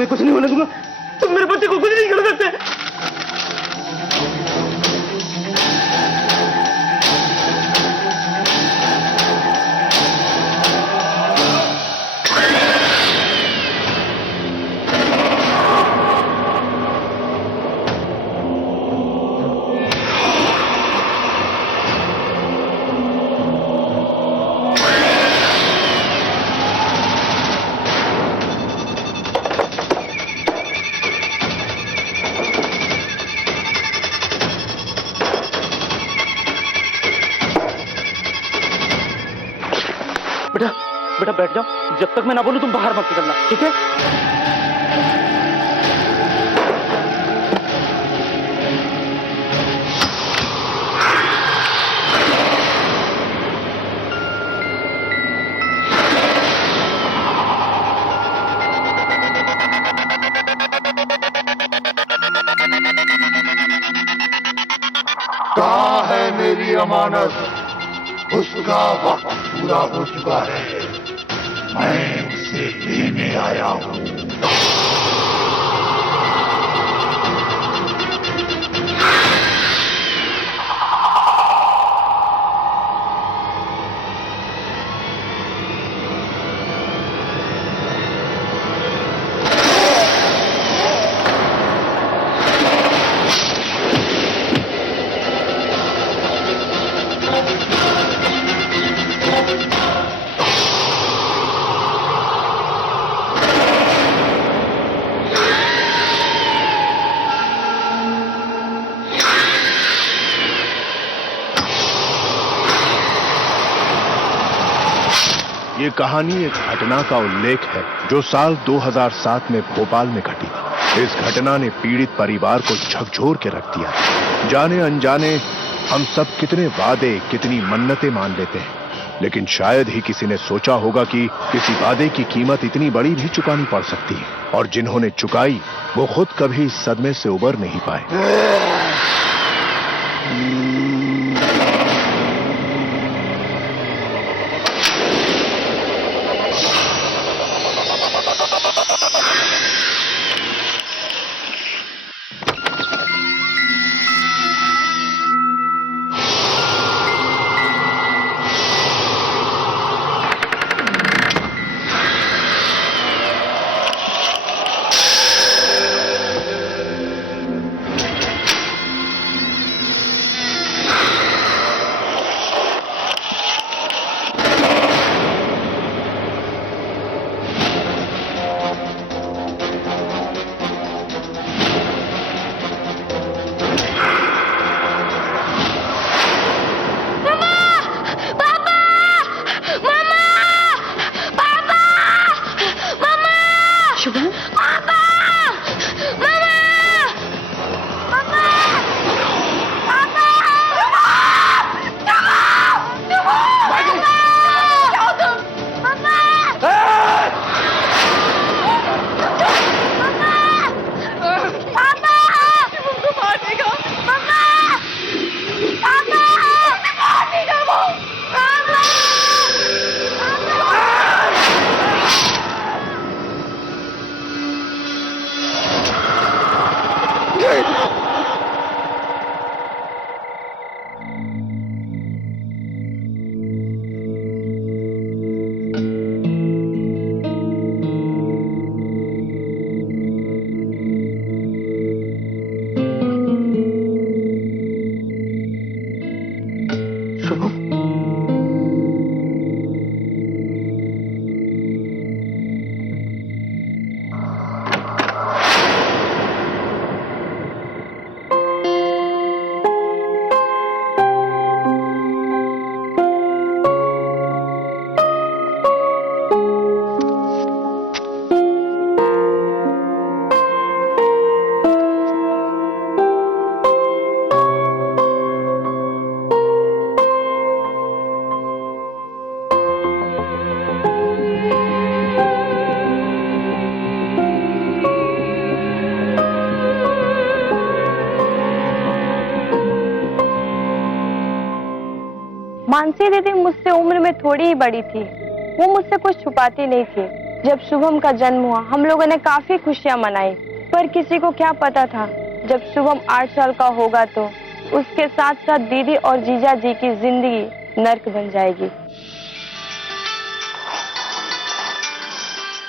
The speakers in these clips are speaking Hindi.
तुम्हें कुछ नहीं होने दूंगा। तुम मेरे बच्चे को कुछ नहीं कर सकते। बेटा बेटा बैठ जाओ, जब तक मैं ना बोलूं तुम बाहर मत निकलना, ठीक है? कहाँ है मेरी अमानत? उसका वक्त पूरा हो चुका है, मैं उसे लेने आया हूं। ये कहानी एक घटना का उल्लेख है जो साल 2007 में भोपाल में घटी। इस घटना ने पीड़ित परिवार को झकझोर के रख दिया। जाने अनजाने हम सब कितने वादे, कितनी मन्नतें मान लेते हैं, लेकिन शायद ही किसी ने सोचा होगा कि किसी वादे की कीमत इतनी बड़ी भी चुकानी पड़ सकती है, और जिन्होंने चुकाई वो खुद कभी इस सदमे से उबर नहीं पाए। मानसी दीदी मुझसे उम्र में थोड़ी ही बड़ी थी, वो मुझसे कुछ छुपाती नहीं थी। जब शुभम का जन्म हुआ हम लोगों ने काफी खुशियां मनाई, पर किसी को क्या पता था जब शुभम 8 साल का होगा तो उसके साथ साथ दीदी और जीजा जी की जिंदगी नर्क बन जाएगी।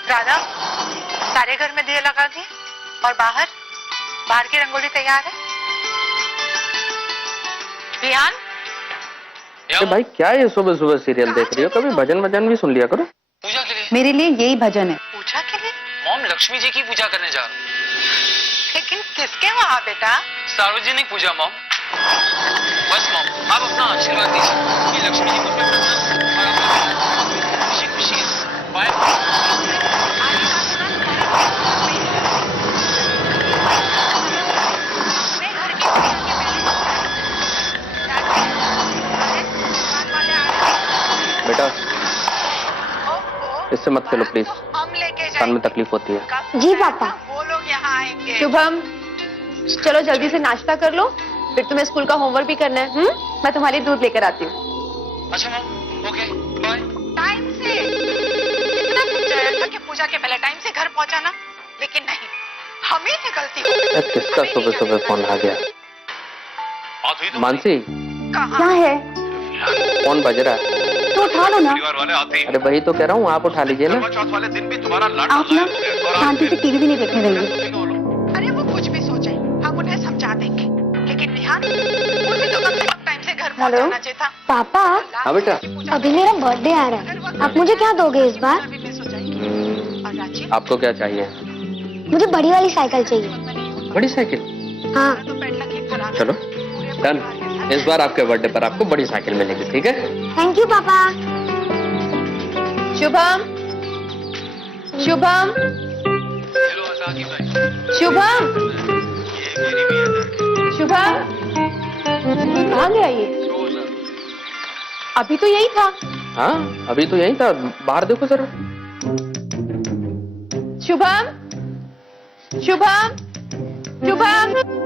राधा, सारे घर में दिए लगा दिए और बाहर की रंगोली तैयार है। रिहान, अरे भाई क्या ये सुबह सुबह सीरियल देख रही हो? कभी भजन भजन भी सुन लिया करो। पूजा के लिए। मेरे लिए यही भजन है। पूजा के लिए? मॉम, लक्ष्मी जी की पूजा करने जा रहा हूँ। लेकिन किसके वहाँ बेटा? सार्वजनिक पूजा मॉम। बस मॉम, आप अपना आशीर्वाद दीजिए कि लक्ष्मी जी मुझ पे प्रसन्न और आप खुशी खुशी है। बाय। बेटा इससे मत खेलो प्लीज, हम लेके कान में तकलीफ होती है। जी पापा। वो लोग यहाँ आएंगे। शुभम, चलो जल्दी से नाश्ता कर लो, फिर तुम्हें स्कूल का होमवर्क भी करना है। मैं तुम्हारी दूध लेकर आती हूँ। अच्छा मॉम, ओके बाय। टाइम से इतना सोचा था कि पूजा के पहले टाइम से घर पहुँचाना, लेकिन नहीं, हम ही निकलती हो। किसका सुबह सुबह फोन आ गया? मानसी, क्या है? फोन बज रहा है तो उठा लो ना। अरे वही तो कह रहा हूँ, आप उठा लीजिए ना। आप ना शांति से टीवी भी नहीं देखने देंगे। अरे वो कुछ भी सोचे, हम उन्हें समझा देंगे, लेकिन रिहान, उसे तो कम से कम टाइम से घर पहुंचाना चाहिए था। पापा, हाँ बेटा, अभी मेरा बर्थडे आ रहा है, आप मुझे क्या दोगे इस बार? आपको क्या चाहिए? मुझे बड़ी वाली साइकिल चाहिए। बड़ी साइकिल? हाँ। चलो डन, इस बार आपके बर्थडे पर आपको बड़ी साइकिल मिलेगी, ठीक है? थैंक यू पापा। शुभम, शुभम, शुभम, शुभम, कहाँ गया ये? अभी तो यही था। हाँ अभी तो यही था, बाहर देखो जरा। शुभम, शुभम, शुभम।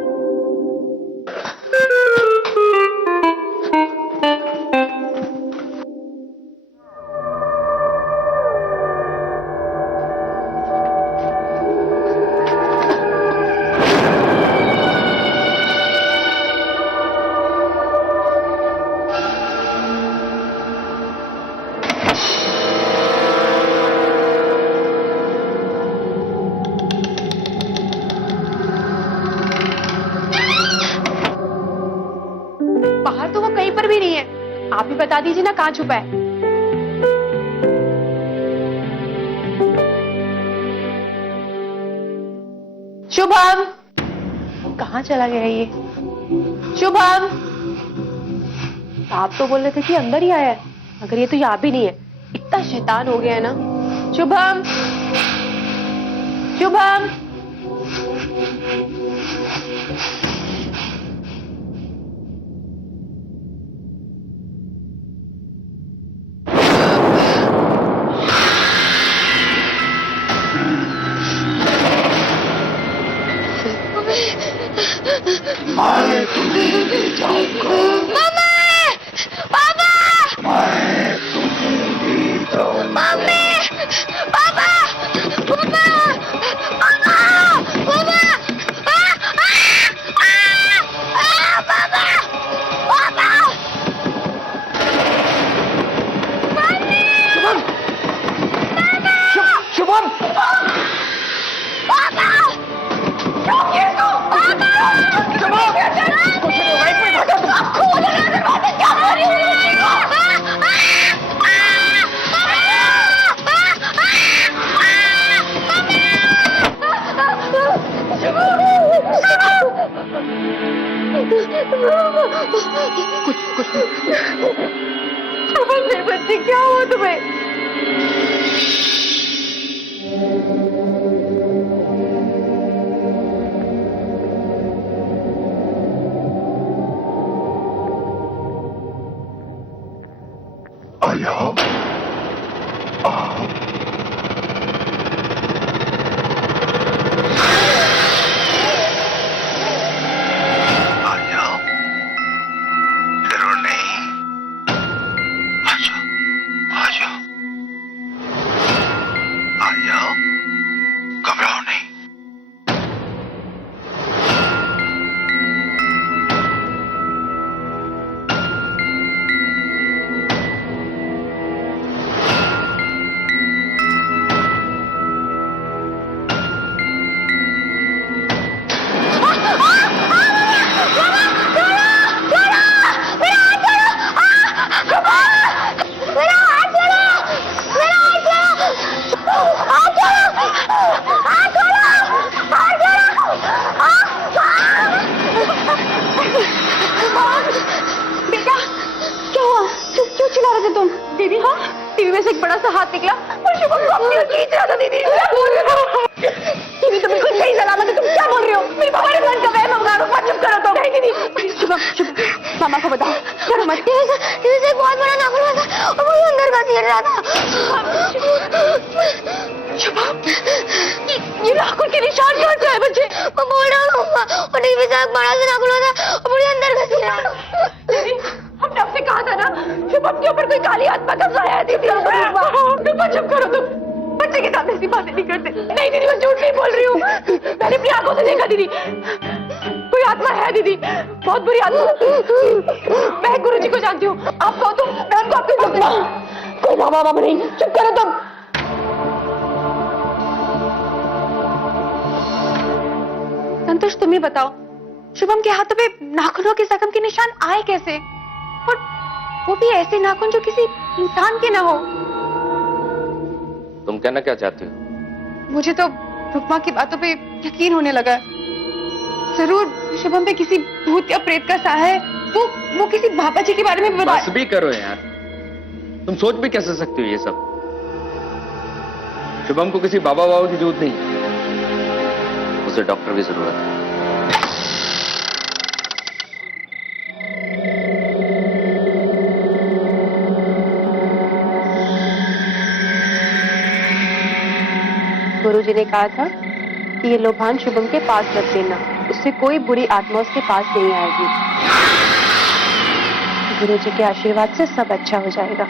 बाहर तो वो कहीं पर भी नहीं है, आप ही बता दीजिए ना कहाँ छुपा है। शुभम, कहाँ चला गया ये? शुभम, आप तो बोल रहे थे कि अंदर ही आया है, मगर ये तो यहाँ भी नहीं है। इतना शैतान हो गया है ना। शुभम, शुभम, मैं तुम्हें ले जाऊंगा। मम्मी, पापा, मैं तुम्हें ले जाऊंगा। मम्मी, पापा, पापा, पापा, पापा, पापा, शुभम, पापा, रोकिए इसको, पापा, कुछ नहीं होगा, एक मिनट हटो तुम। खोलो ना दरवाजा, क्या हो रही है? कुछ मेरे बच्चे, क्या हुआ तुम्हें? आया आया, डरो नहीं, आजा, आजा, आया। से तुम? दीदी हाँ, टीवी में से एक बड़ा सा हाथ निकला और शुभम को अपनी ओर खींच रहा था। दीदी क्या बोल रहे हो? दीदी तो बिल्कुल सही सलामत है, तुम क्या बोल रही हो? मेरी बाबा ने मन का वहम उड़ा रहा हूँ, चुप करो तुम। नहीं दीदी, शुभम मामा को बताओ, करो मत। टीवी से एक बहुत बड़ा नाखून था और वो अंदर का घेर रहा था। शुभम, ये नाखून के निशान कहाँ से है बच्चे? मैं बोल रहा हूँ और टीवी से एक बड़ा सा नाखून था और मुझे अंदर का घेर रहा था। दीदी हमने आपसे कहा था ना, शुभम के ऊपर कोई काली आत्मा का साया है। दीदी चुप करो तुम, बच्चे के साथ ऐसी बातें नहीं करते। नहीं दीदी मैं झूठ नहीं बोल रही हूँ, मैंने अपनी आंखों से देखा। दीदी कोई आत्मा है दीदी, बहुत बुरी आत्मा। मैं गुरुजी को जानती हूँ, आप कहो तुम, मैं उनको आपके कोई बाबा बाबा नहीं। चुप करो तुम। संतोष तुम ही बताओ, शुभम के हाथों पे नाखूनों के जख्म के निशान आए कैसे, और वो भी ऐसे नाखून जो किसी इंसान के ना हो? तुम कहना क्या चाहती हो? मुझे तो रुक्मा की बातों पे यकीन होने लगा। जरूर शुभम पे किसी भूत या प्रेत का साया है। वो किसी बाबा जी के बारे में बस भी करो यार, तुम सोच भी कैसे सकती हो ये सब? शुभम को किसी बाबा बाबा की जरूरत नहीं, उसे डॉक्टर की जरूरत है। गुरुजी ने कहा था कि ये लोभान शुभम के पास मत देना, उससे कोई बुरी आत्मा उसके पास नहीं आएगी। गुरुजी के आशीर्वाद से सब अच्छा हो जाएगा।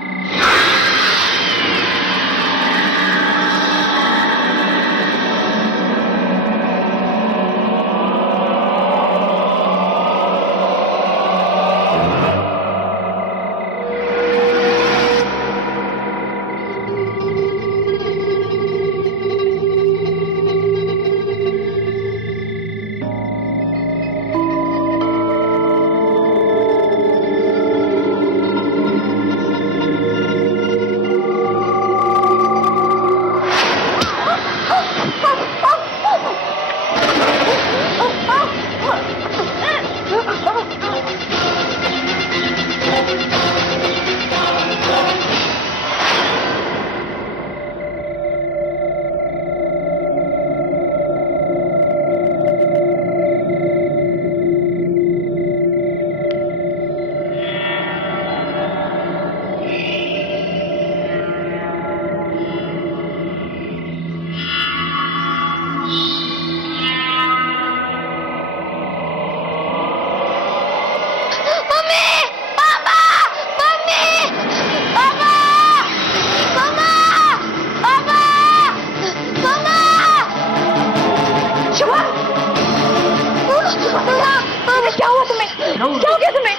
क्या हुआ तुम्हें? क्या हो गया तुम्हें?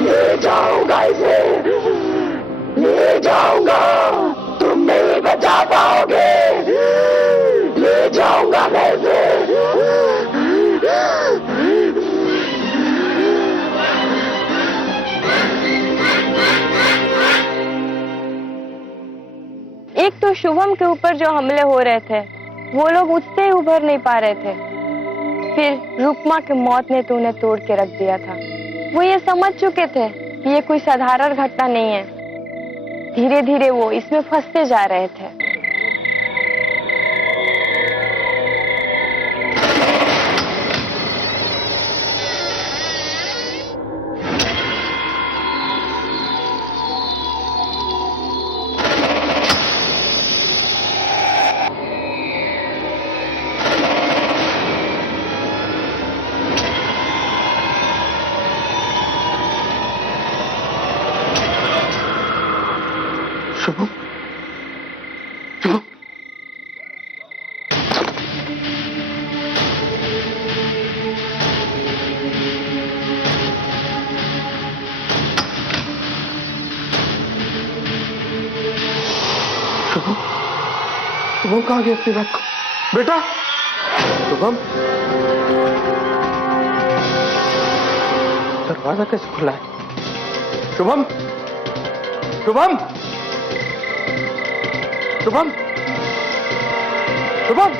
ले जाऊंगा इसे, ले जाऊंगा, तुम नहीं बचा पाओगे, ले जाऊंगा मैं इसे। एक तो शुभम के ऊपर जो हमले हो रहे थे वो लोग उससे ही उभर नहीं पा रहे थे, फिर रुक्मा की मौत ने तो उन्हें तोड़ के रख दिया था। वो ये समझ चुके थे कि ये कोई साधारण घटना नहीं है। धीरे धीरे वो इसमें फंसते जा रहे थे। शुभम, शुभम, शुभम कहाँ गया अपनी रात को? बेटा शुभम, दरवाजा कैसे खुला है? शुभम, शुभम, शुभम, शुभम,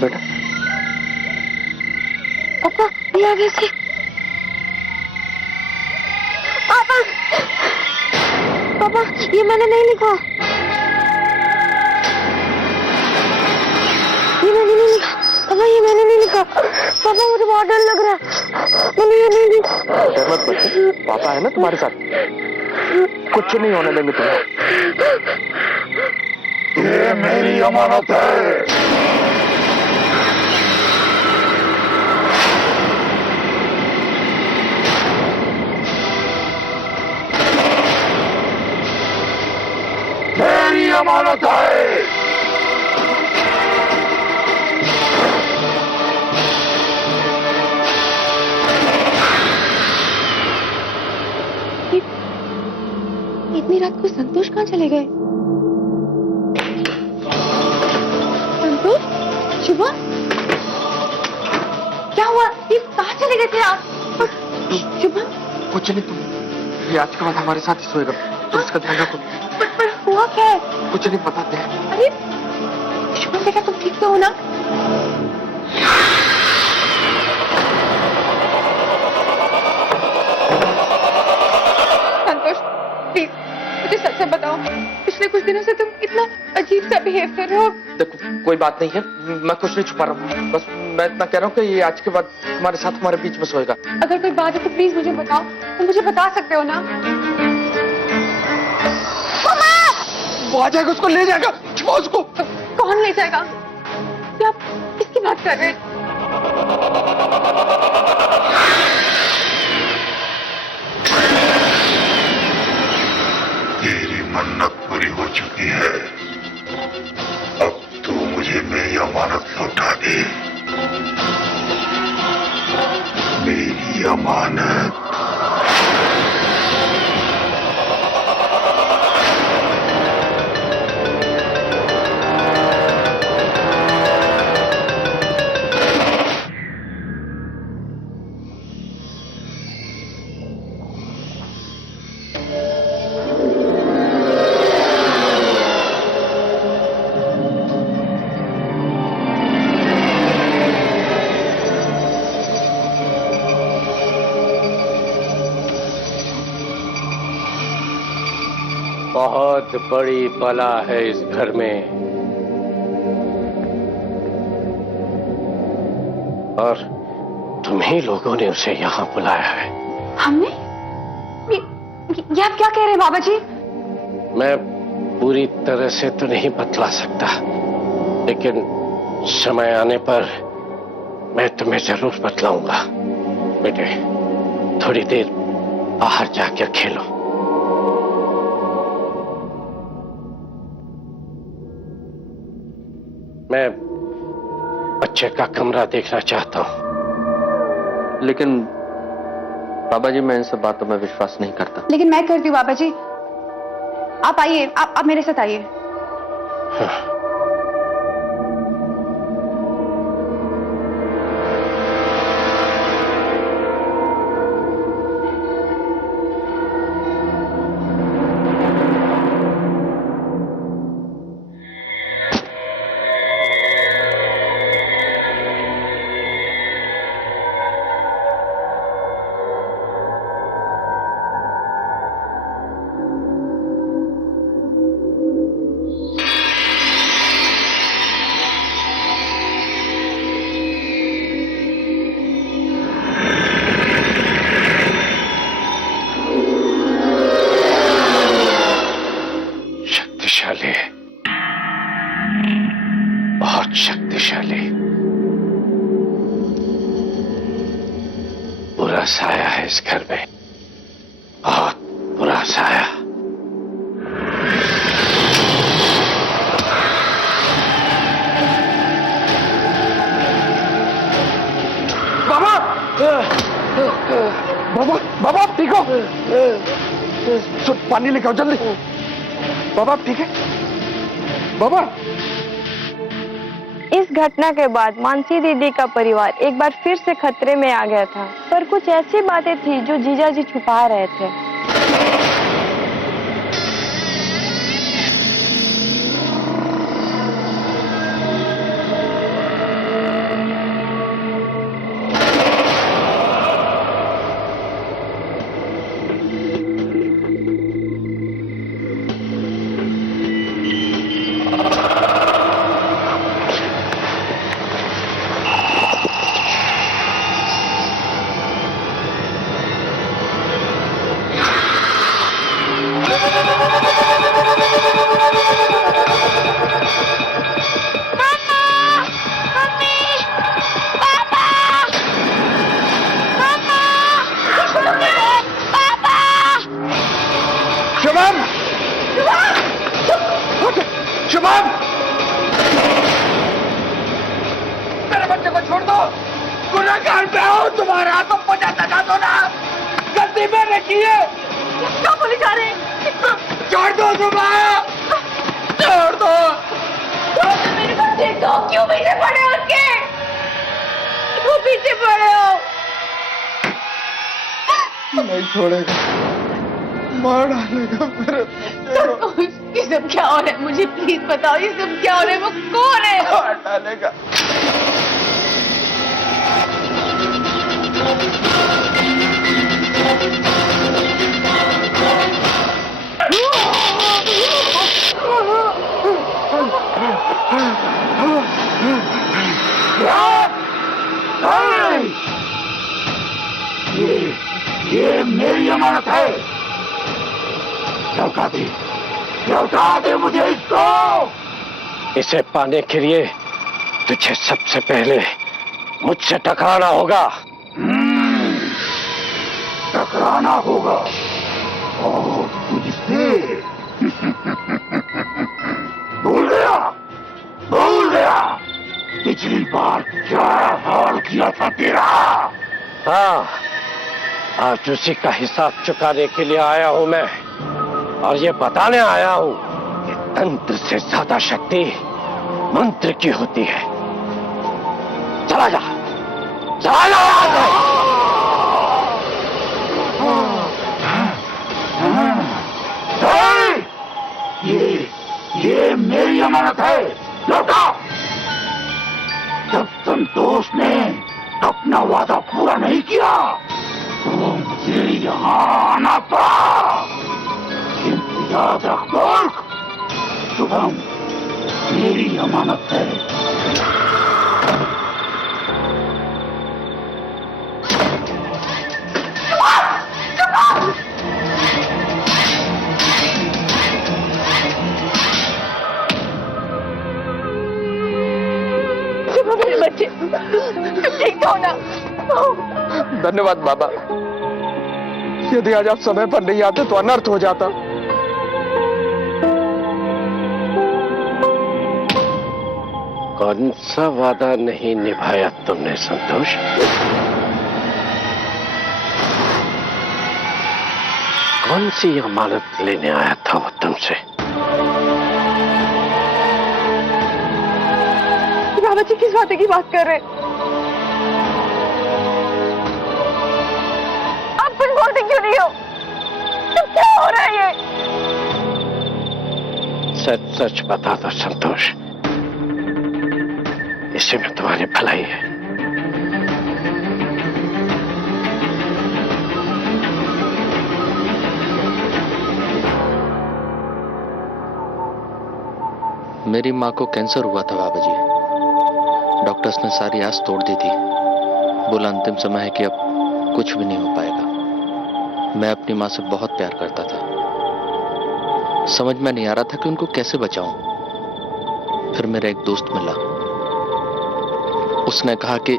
बेटा पापा ये आगे से पापा पापा ये मैंने नहीं लिखा, ये मैंने नहीं लिखा पापा, ये मैंने नहीं लिखा पापा, मुझे बहुत डर लग रहा है, मैंने ये नहीं लिखा। डर मत बच्चे, पापा है ना तुम्हारे साथ, कुछ नहीं होने देंगे तुम्हें। ये मेरी अमानत है। मेरी अमानत है। इतनी रात को संतोष कहाँ चले गए? संतोष, शुभम, क्या हुआ? ये कहाँ चले गए थे आप? शुभम, कुछ नहीं, तुम ये आज के बाद हमारे साथ ही सोएगा, तुम इसका ध्यान रखो। पर हुआ क्या है? कुछ नहीं बताते हैं। अरे शुभम बेटा, तुम ठीक तो हो ना? संतोष, प्लीज मुझे सच सच बताओ, पिछले कुछ दिनों से तुम इतना अजीब सा बिहेव कर रहे हो। देखो कोई बात नहीं है, मैं कुछ नहीं छुपा रहा हूँ, बस मैं इतना कह रहा हूँ कि ये आज के बाद हमारे साथ हमारे बीच में सोएगा। अगर कोई बात है तो प्लीज मुझे बताओ, तुम मुझे बता सकते हो ना? वो आ जाएगा, उसको ले जाएगा, छुपा उसको। कौन ले जाएगा? क्या आप किसकी बात कर रहे हैं? तेरी मन्नत पूरी हो चुकी है, अब तू मुझे मेरी अमानत लौटा दे। मेरी अमानत। बहुत बड़ी बला है इस घर में, और तुम्ही लोगों ने उसे यहाँ बुलाया है। हमने? ये आप क्या कह रहे हैं बाबा जी? मैं पूरी तरह से तो नहीं बतला सकता, लेकिन समय आने पर मैं तुम्हें जरूर बतलाऊंगा। बेटे, थोड़ी देर बाहर जाकर खेलो। मैं बच्चे का कमरा देखना चाहता हूं। लेकिन बाबा जी, मैं इन सब बातों में विश्वास नहीं करता। लेकिन मैं करती हूँ बाबा जी, आप आइए, आप मेरे साथ आइए। हाँ। बाबा आप ठीक हो? पानी लेके आओ जल्दी। बाबा आप ठीक है? बाबा। इस घटना के बाद मानसी दीदी का परिवार एक बार फिर से खतरे में आ गया था, पर कुछ ऐसी बातें थी जो जीजा जी छुपा रहे थे। शुभम! शुभम! मेरे बच्चे को छोड़ दो। गुनहगार पे आओ, तुम्हारा तो पहुंचाता जा दो ना। गलती मैंने की है। क्या बोले जा रहे हैं? छोड़ दो शुभम, छोड़ दो। मेरे बच्चे को क्यों पीछे पड़े हो उसके? क्यों पीछे पड़े हो? नहीं छोड़ेगा, मार डालेगा मेरे बच्चे को। ये सब क्या हो रहा है? मुझे प्लीज बताओ, ये सब क्या हो रहा है? वो कौन है? मार डालेगा। ये मेरी अमानत है। लौटा दे मुझे इसको। इसे पाने के लिए तुझे सबसे पहले मुझसे टकराना होगा। टकराना होगा और तुझसे। भूल गया पिछली बार क्या हाल किया था तेरा। हाँ, आज उसी का हिसाब चुकाने के लिए आया हूं मैं, और ये बताने आया हूं कि तंत्र से ज्यादा शक्ति मंत्र की होती है। चला जा, चला जा यहाँ से। ये मेरी अमानत है। लौटा। जब संतोष ने अपना वादा पूरा नहीं किया तो मुझे यहाँ आना पड़ा। किंतु याद रख मूर्ख, शुभम मेरी अमानत है। मेरे बच्चे ठीक हो ना? धन्यवाद बाबा। यदि आज आप समय पर नहीं आते तो अनर्थ हो जाता। कौन सा वादा नहीं निभाया तुमने संतोष? कौन सी अमानत लेने आया था वो तुमसे? बाबा जी किस बात की बात कर रहे? आप कुछ बोलते क्यों नहीं हो? तो क्या हो रहा है ये? सच सच बता दो संतोष, इसी में तुम्हारी भलाई है। मेरी माँ को कैंसर हुआ था बाबा जी। डॉक्टर्स ने सारी आस तोड़ दी थी। बोला अंतिम समय है कि अब कुछ भी नहीं हो पाएगा। मैं अपनी माँ से बहुत प्यार करता था। समझ में नहीं आ रहा था कि उनको कैसे बचाऊं। फिर मेरा एक दोस्त मिला। उसने कहा कि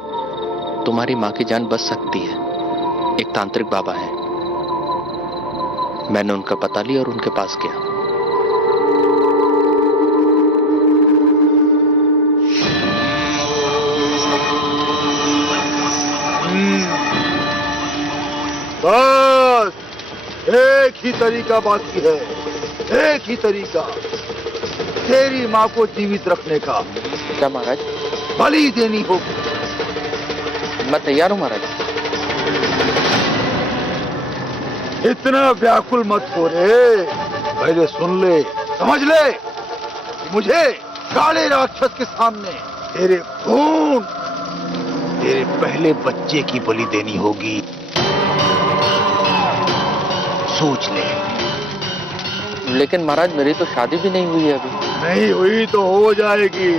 तुम्हारी माँ की जान बच सकती है, एक तांत्रिक बाबा है। मैंने उनका पता लिया और उनके पास गया। बस एक ही तरीका बाकी है, एक ही तरीका तेरी माँ को जीवित रखने का। क्या महाराज? बलि देनी होगी। मैं तैयार हूँ महाराज। इतना व्याकुल मत हो रे, पहले सुन ले, समझ ले, मुझे काले राक्षस के सामने तेरे खून, तेरे पहले बच्चे की बलि देनी होगी। सोच ले। लेकिन महाराज मेरी तो शादी भी नहीं हुई है अभी। नहीं हुई तो हो जाएगी,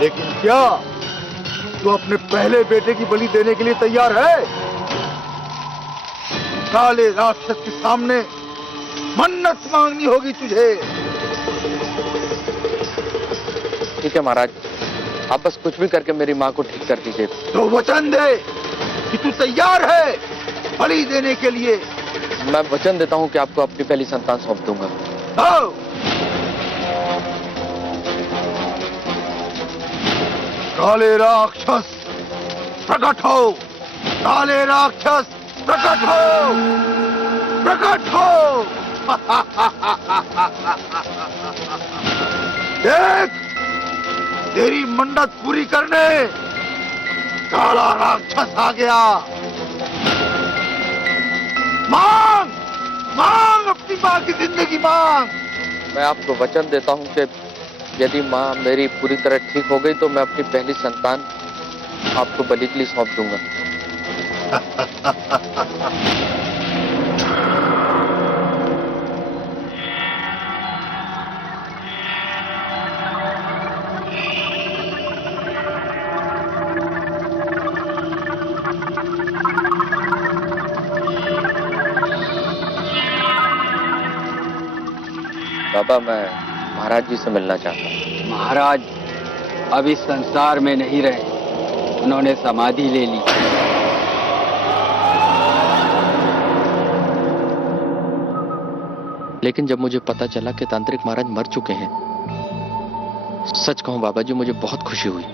लेकिन क्या तू अपने पहले बेटे की बलि देने के लिए तैयार है? काले राक्षस के सामने मन्नत मांगनी होगी तुझे। ठीक है महाराज, आप बस कुछ भी करके मेरी माँ को ठीक कर दीजिए। तो वचन दे कि तू तैयार है बलि देने के लिए। मैं वचन देता हूँ कि आपको अपनी पहली संतान सौंप दूंगा। आओ। काले राक्षस प्रकट हो, काले राक्षस प्रकट हो, प्रकट हो। देख, तेरी मन्नत पूरी करने काला राक्षस आ गया। मांग, मांग अपनी मां की जिंदगी मांग। मैं आपको वचन देता हूँ कि यदि माँ मेरी पूरी तरह ठीक हो गई तो मैं अपनी पहली संतान आपको बलि के लिए सौंप दूंगा। बाबा, मैं महाराज जी से मिलना चाहता हूँ। महाराज अब इस संसार में नहीं रहे, उन्होंने समाधि ले ली। लेकिन जब मुझे पता चला कि तांत्रिक महाराज मर चुके हैं, सच कहूं बाबा जी, मुझे बहुत खुशी हुई।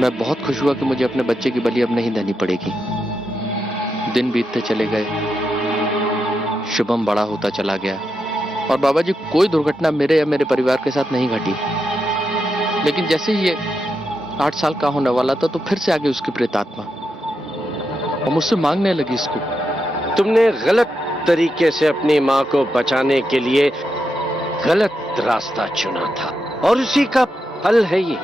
मैं बहुत खुश हुआ कि मुझे अपने बच्चे की बलि अब नहीं देनी पड़ेगी। दिन बीतते चले गए, शुभम बड़ा होता चला गया और बाबा जी कोई दुर्घटना मेरे या मेरे परिवार के साथ नहीं घटी। लेकिन जैसे ही ये 8 साल का होने वाला था तो फिर से आ गई उसकी प्रेतात्मा और मुझसे मांगने लगी इसको। तुमने गलत तरीके से अपनी माँ को बचाने के लिए गलत रास्ता चुना था और उसी का फल है ये।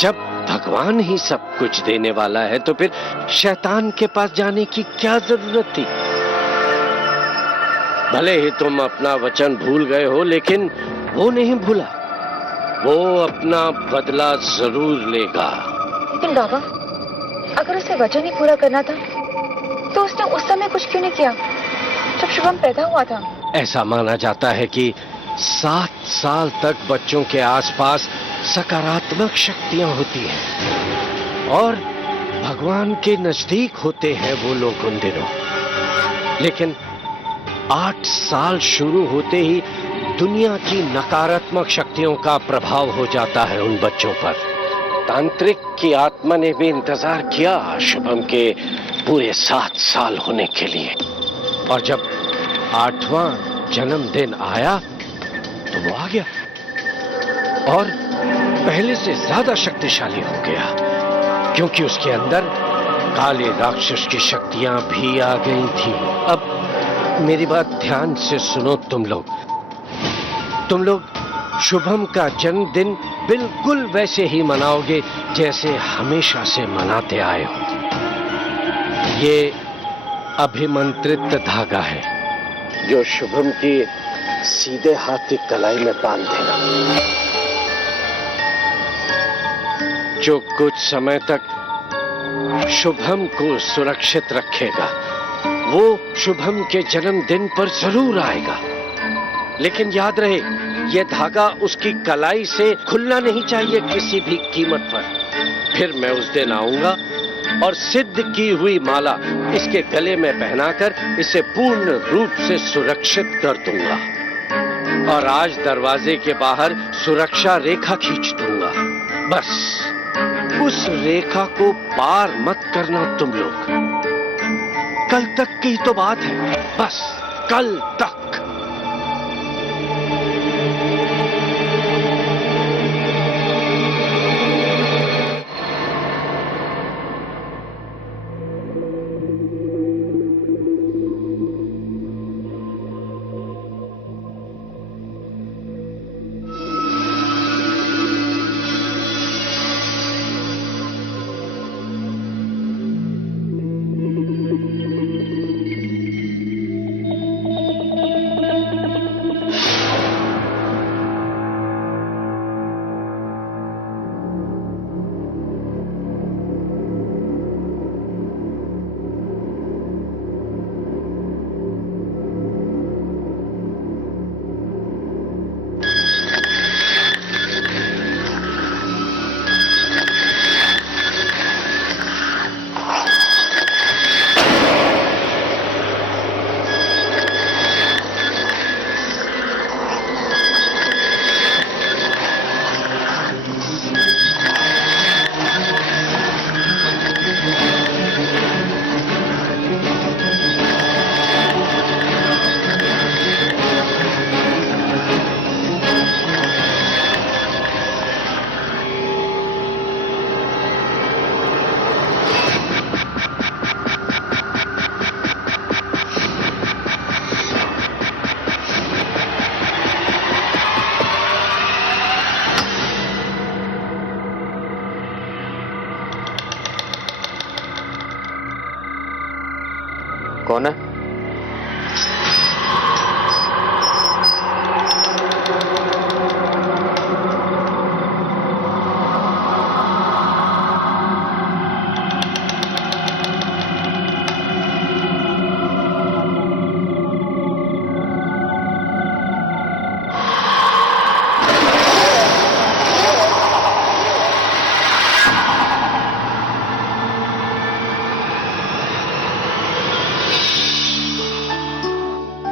जब भगवान ही सब कुछ देने वाला है तो फिर शैतान के पास जाने की क्या जरूरत थी? भले ही तुम अपना वचन भूल गए हो, लेकिन वो नहीं भूला। वो अपना बदला जरूर लेगा। लेकिन बाबा, अगर उसे वचन ही पूरा करना था तो उसने उस समय कुछ क्यों नहीं किया जब शुभम पैदा हुआ था? ऐसा माना जाता है कि 7 साल तक बच्चों के आसपास सकारात्मक शक्तियां होती हैं और भगवान के नजदीक होते हैं वो लोग उन दिनों। लेकिन 8 साल शुरू होते ही दुनिया की नकारात्मक शक्तियों का प्रभाव हो जाता है उन बच्चों पर। तांत्रिक की आत्मा ने भी इंतजार किया शुभम के पूरे 7 साल होने के लिए, और जब 8वां जन्मदिन आया तो वो आ गया और पहले से ज्यादा शक्तिशाली हो गया, क्योंकि उसके अंदर काले राक्षस की शक्तियां भी आ गई थी। अब मेरी बात ध्यान से सुनो तुम लोग शुभम का जन्मदिन बिल्कुल वैसे ही मनाओगे जैसे हमेशा से मनाते आए हो। ये अभिमंत्रित धागा है जो शुभम की सीधे हाथ की कलाई में बांध देना, जो कुछ समय तक शुभम को सुरक्षित रखेगा। वो शुभम के जन्मदिन पर जरूर आएगा, लेकिन याद रहे ये धागा उसकी कलाई से खुलना नहीं चाहिए किसी भी कीमत पर। फिर मैं उस दिन आऊंगा और सिद्ध की हुई माला इसके गले में पहनाकर इसे पूर्ण रूप से सुरक्षित कर दूंगा और आज दरवाजे के बाहर सुरक्षा रेखा खींच दूंगा। बस उस रेखा को पार मत करना तुम लोग। कल तक की तो बात है, बस कल तक। कौन है?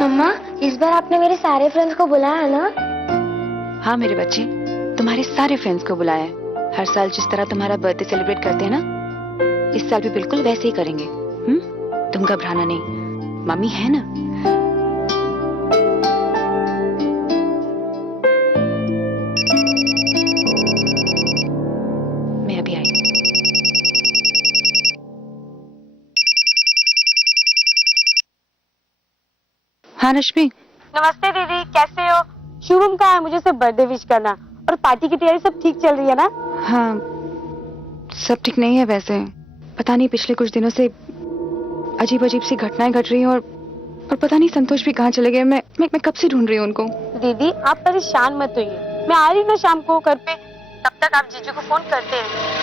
मम्मा, इस बार आपने मेरे सारे फ्रेंड्स को बुलाया ना? हाँ मेरे बच्चे, तुम्हारे सारे फ्रेंड्स को बुलाया है। हर साल जिस तरह तुम्हारा बर्थडे सेलिब्रेट करते हैं ना, इस साल भी बिल्कुल वैसे ही करेंगे। तुम घबराना नहीं, मम्मी है ना। मैं अभी आई। हाँ रश्मि। नमस्ते दीदी, कैसे हो? शुभम कहाँ है? मुझे सिर्फ बर्थडे विश करना। और पार्टी की तैयारी सब ठीक चल रही है ना? हाँ सब ठीक नहीं है वैसे। पता नहीं पिछले कुछ दिनों से अजीब अजीब सी घटनाएं घट रही हैं और पता नहीं संतोष भी कहाँ चले गए। मैं कब से ढूंढ रही हूँ उनको। दीदी आप परेशान मत होइए, मैं आ रही हूँ ना शाम को घर पे। तब तक आप जीजू को फोन करते रहिए।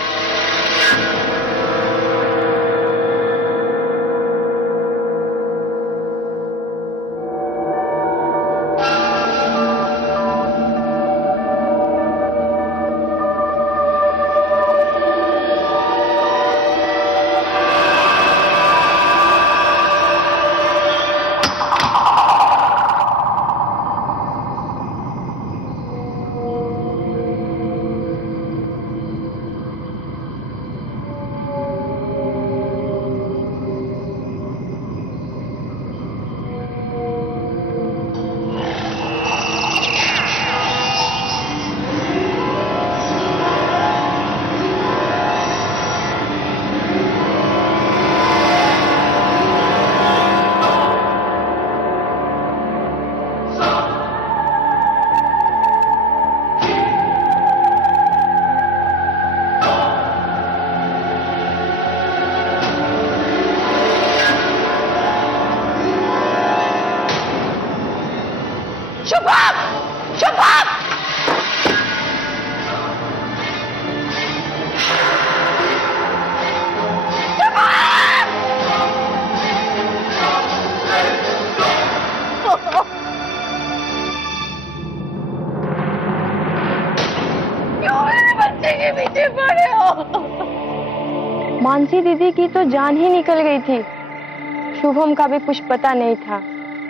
मानसी दीदी की तो जान ही निकल गई थी। शुभम का भी कुछ पता नहीं था।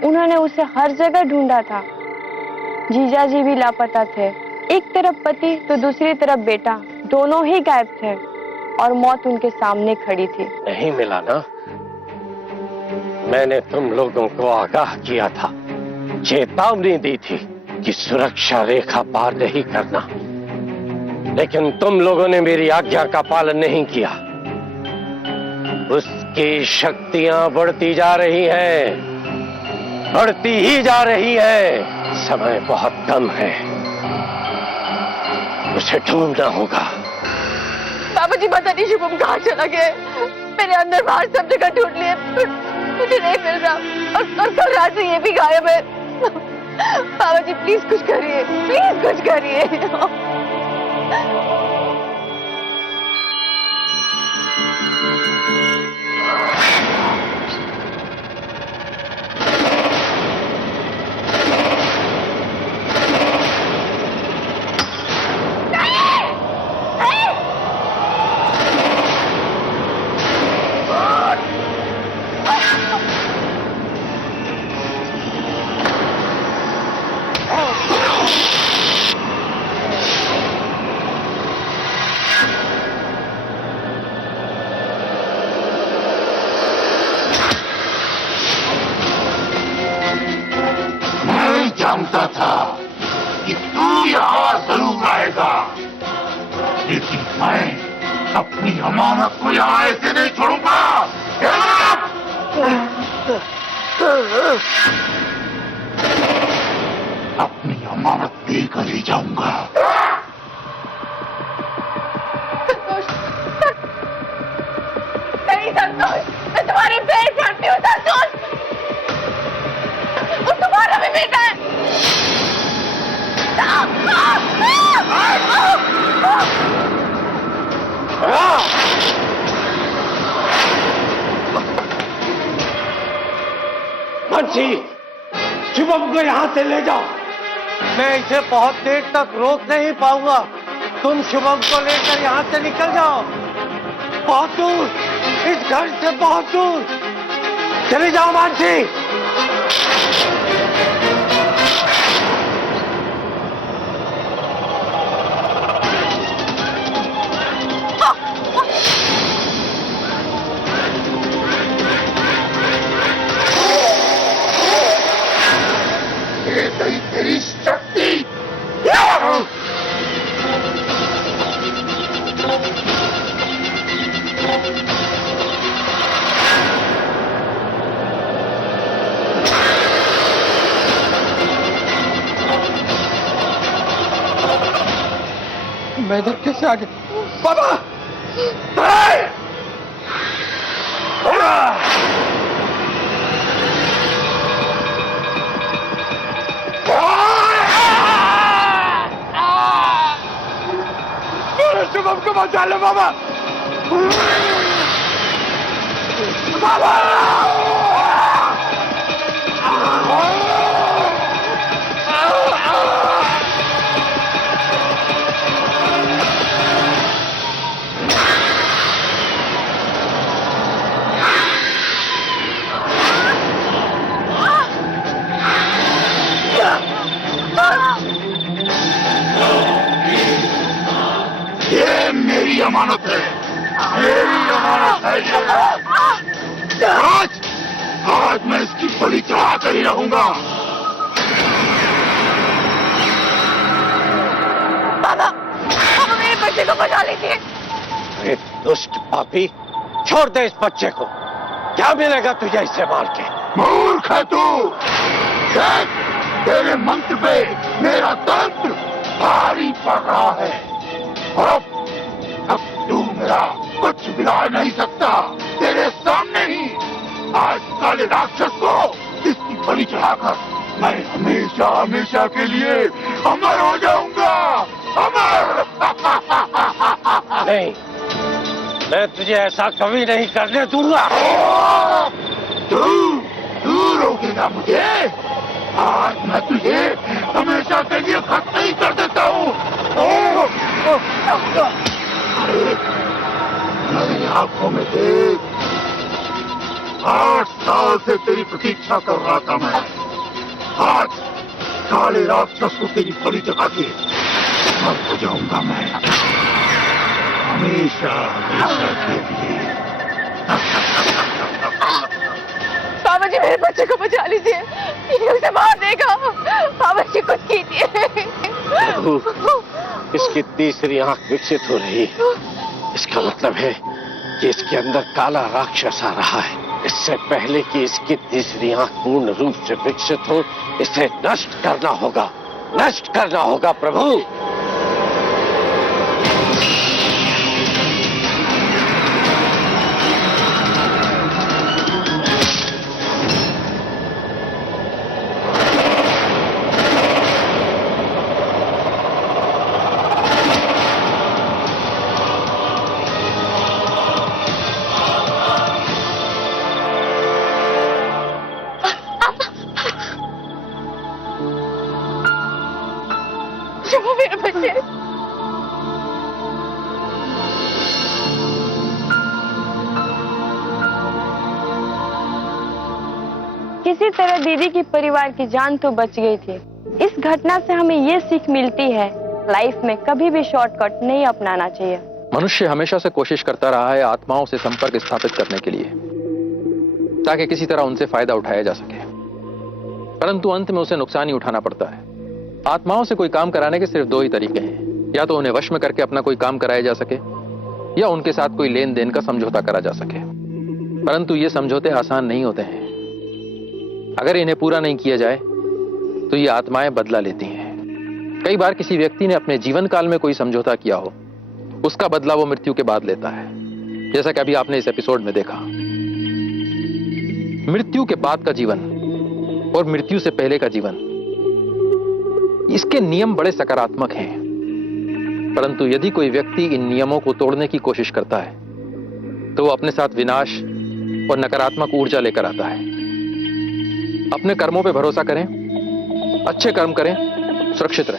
उन्होंने उसे हर जगह ढूंढा था। जीजा जी भी लापता थे। एक तरफ पति तो दूसरी तरफ बेटा, दोनों ही गायब थे और मौत उनके सामने खड़ी थी। नहीं मिला ना? मैंने तुम लोगों को आगाह किया था, चेतावनी दी थी कि सुरक्षा रेखा पार नहीं करना, लेकिन तुम लोगों ने मेरी आज्ञा का पालन नहीं किया। उसकी शक्तियां बढ़ती जा रही हैं, बढ़ती ही जा रही है। समय बहुत कम है, उसे ढूंढना होगा। बाबा जी पता नहीं शुभम कहाँ चला गया। मैंने अंदर बाहर सब जगह ढूंढ लिए, मुझे नहीं मिल रहा। और कल रात से ये भी गायब है। बाबा जी प्लीज कुछ करिए, प्लीज कुछ करिए। जानता था कि तू यहाँ जरूर आएगा, लेकिन मैं अपनी अमानत को यहाँ ऐसे नहीं छोड़ूंगा। अपनी अमानत देकर ही जाऊंगा। नहीं संतोष, मैं तुम्हारे पैर पड़ती हूँ संतोष। वो तुम्हारा भी बेटा है। बंसी, शुभम को यहाँ से ले जाओ। मैं इसे बहुत देर तक रोक नहीं पाऊंगा। तुम शुभम को लेकर यहाँ से निकल जाओ, बहुत दूर, इस घर से बहुत दूर चले जाओ। मानसी, तेरी शक्ति। मैं इधर कैसे आ गया? बाबा! शुभम को बचा लो बाबा! बाबा! ये मेरी अमानत है, मेरी अमानत है ये। आज मैं इसकी बलि चढ़ा कर ही रहूंगा। बाबा, बाबा मेरे बच्चे को बचा लीजिए। अरे दुष्ट पापी, छोड़ दे इस बच्चे को। क्या मिलेगा तुझे इससे मार के? मूर्ख है तू। देख, तेरे मंत्र पे मेरा तंत्र भारी पड़ रहा है। अब तू मेरा कुछ बिगाड़ नहीं सकता। तेरे सामने ही आज काले राक्षस को इसकी बलि चढ़ाकर मैं हमेशा हमेशा के लिए अमर हो जाऊंगा। अमर! नहीं, मैं तुझे ऐसा कभी नहीं करने दूंगा। तू रोकेगा मुझे? आज मैं तुझे हमेशा के लिए खत्म नहीं कर देता हूँ। मेरी आंखों में देख, 8 साल से तेरी प्रतीक्षा कर रहा था मैं। आज काले राक्षस को तेरी बलि चढ़ा के मर हो जाऊंगा मैं, हमेशा हमेशा के लिए। बाबा जी मेरे बच्चे को बचा लीजिए, ये उसे मार देगा। बाबा जी कुछ कीजिए। प्रभु, इसकी तीसरी आंख विकसित हो रही है। इसका मतलब है कि इसके अंदर काला राक्षस आ रहा है। इससे पहले कि इसकी तीसरी आंख पूर्ण रूप से विकसित हो, इसे नष्ट करना होगा, नष्ट करना होगा प्रभु। शुभम मेरे बच्चे। किसी तरह दीदी की परिवार की जान तो बच गई थी। इस घटना से हमें ये सीख मिलती है, लाइफ में कभी भी शॉर्टकट नहीं अपनाना चाहिए। मनुष्य हमेशा से कोशिश करता रहा है आत्माओं से संपर्क स्थापित करने के लिए, ताकि किसी तरह उनसे फायदा उठाया जा सके, परंतु अंत में उसे नुकसान ही उठाना पड़ता है। आत्माओं से कोई काम कराने के सिर्फ दो ही तरीके हैं, या तो उन्हें वश में करके अपना कोई काम कराया जा सके, या उनके साथ कोई लेन देन का समझौता करा जा सके। परंतु ये समझौते आसान नहीं होते हैं। अगर इन्हें पूरा नहीं किया जाए तो ये आत्माएं बदला लेती हैं। कई बार किसी व्यक्ति ने अपने जीवन काल में कोई समझौता किया हो, उसका बदला वो मृत्यु के बाद लेता है, जैसा कि अभी आपने इस एपिसोड में देखा। मृत्यु के बाद का जीवन और मृत्यु से पहले का जीवन, इसके नियम बड़े सकारात्मक हैं, परंतु यदि कोई व्यक्ति इन नियमों को तोड़ने की कोशिश करता है तो वो अपने साथ विनाश और नकारात्मक ऊर्जा लेकर आता है। अपने कर्मों पे भरोसा करें, अच्छे कर्म करें, सुरक्षित रहें।